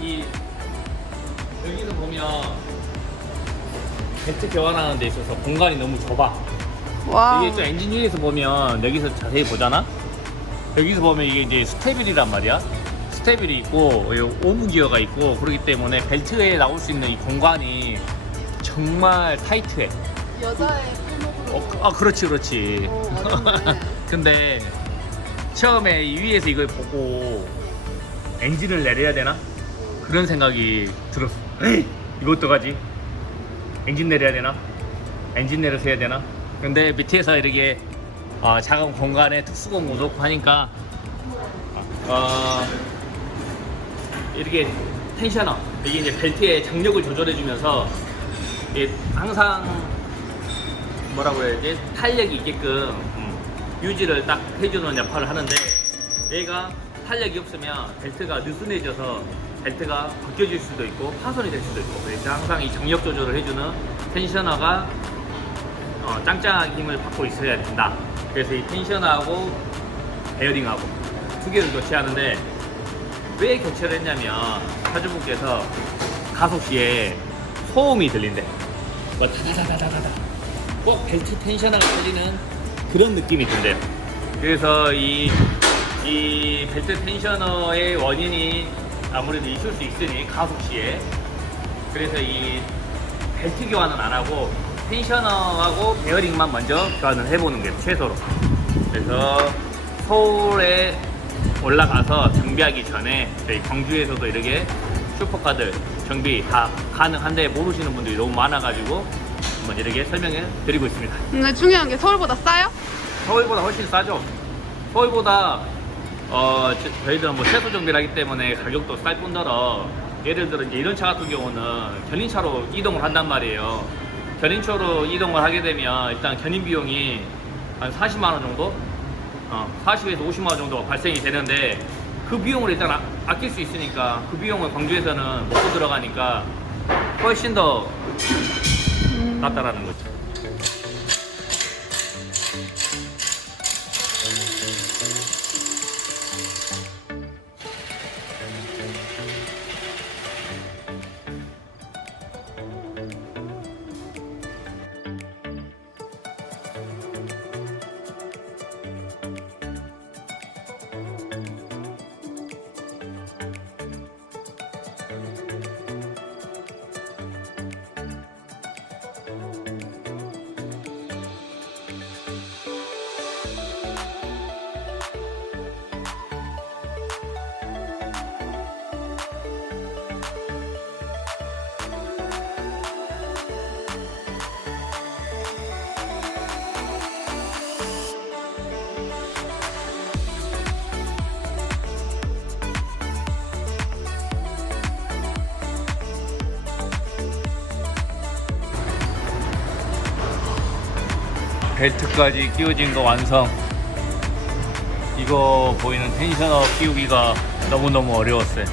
이 여기서 보면 벨트 교환하는 데 있어서 공간이 너무 좁아. 와. 이게 또 엔진 위에서 보면 여기서 자세히 보잖아. 여기서 보면 이게 이제 스테빌이란 말이야. 스테빌이 있고 여기 오무 기어가 있고 그렇기 때문에 벨트에 나올 수 있는 이 공간이 정말 타이트해. 여자의 품목으로. 어, 그- 아 그렇지 그렇지. 어. 근데 처음에 이 위에서 이걸 보고 엔진을 내려야 되나? 그런 생각이 들었어. 이거 어떡하지? 엔진 내려야 되나? 엔진 내려서 해야 되나? 근데 밑에서 이렇게 어, 작은 공간에 특수공구 놓고 하니까 어, 이렇게 텐셔너 이게 이제 벨트의 장력을 조절해 주면서 이게 항상 뭐라고 해야지 탄력이 있게끔 음, 유지를 딱 해주는 역할을 하는데 얘가 탄력이 없으면 벨트가 느슨해져서 벨트가 벗겨질 수도 있고 파손이 될 수도 있고. 그래서 항상 이 장력 조절을 해주는 텐셔너가 어, 짱짱하게 힘을 받고 있어야 된다. 그래서 이 텐셔너하고 베어링하고 두 개를 교체하는데 왜 교체를 했냐면 사주분께서 가속 시에 소음이 들린대. 뭐꼭 벨트 텐셔너가 걸리는 그런 느낌이 든대요. 그래서 이, 이 벨트 텐셔너의 원인이 아무래도 있을 수 있으니 가속 시에 그래서 이 벨트 교환은 안 하고 텐셔너하고 베어링만 먼저 교환을 해보는 게 최소로. 그래서 서울에 올라가서 정비하기 전에 저희 광주에서도 이렇게 슈퍼카들 정비 다 가능한데 모르시는 분들이 너무 많아가지고 한번 이렇게 설명해 드리고 있습니다. 근데 중요한 게 서울보다 싸요? 서울보다 훨씬 싸죠. 서울보다 어 저- 저희들은 뭐 최소 정비를 하기 때문에 가격도 쌀 뿐더러 예를 들어 이제 이런 차 같은 경우는 견인차로 이동을 한단 말이에요. 견인차로 이동을 하게 되면 일단 견인 비용이 한 40만 원 정도, 어 40에서 50만 원 정도가 발생이 되는데 그 비용을 일단 아, 아낄 수 있으니까 그 비용을 광주에서는 먹고 들어가니까 훨씬 더 낫다라는 거죠. 벨트까지 끼워진 거 완성. 이거 보이는 텐셔너 끼우기가 너무너무 어려웠어요.